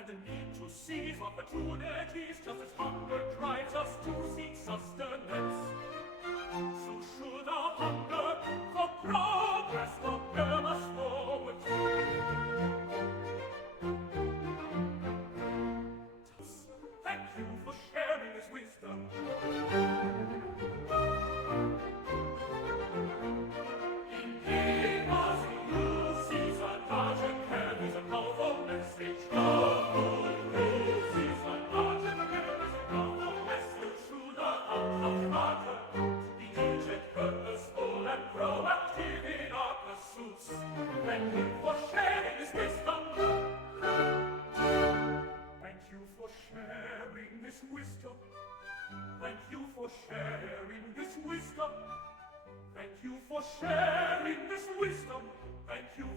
and the need to seize opportunities, just as hunger drives us to seek sustenance. So should our hunger for progress propel us forward. Thank you for sharing this wisdom. In Maazi-UC's larger carries a powerful message. The good news is a larger carries a powerful message to the outsider, to be aged, purposeful, and proactive in our pursuits. Thank you for sharing this wisdom. Thank you for sharing this wisdom. Thank you for sharing this wisdom. Thank you for sharing this wisdom. Thank you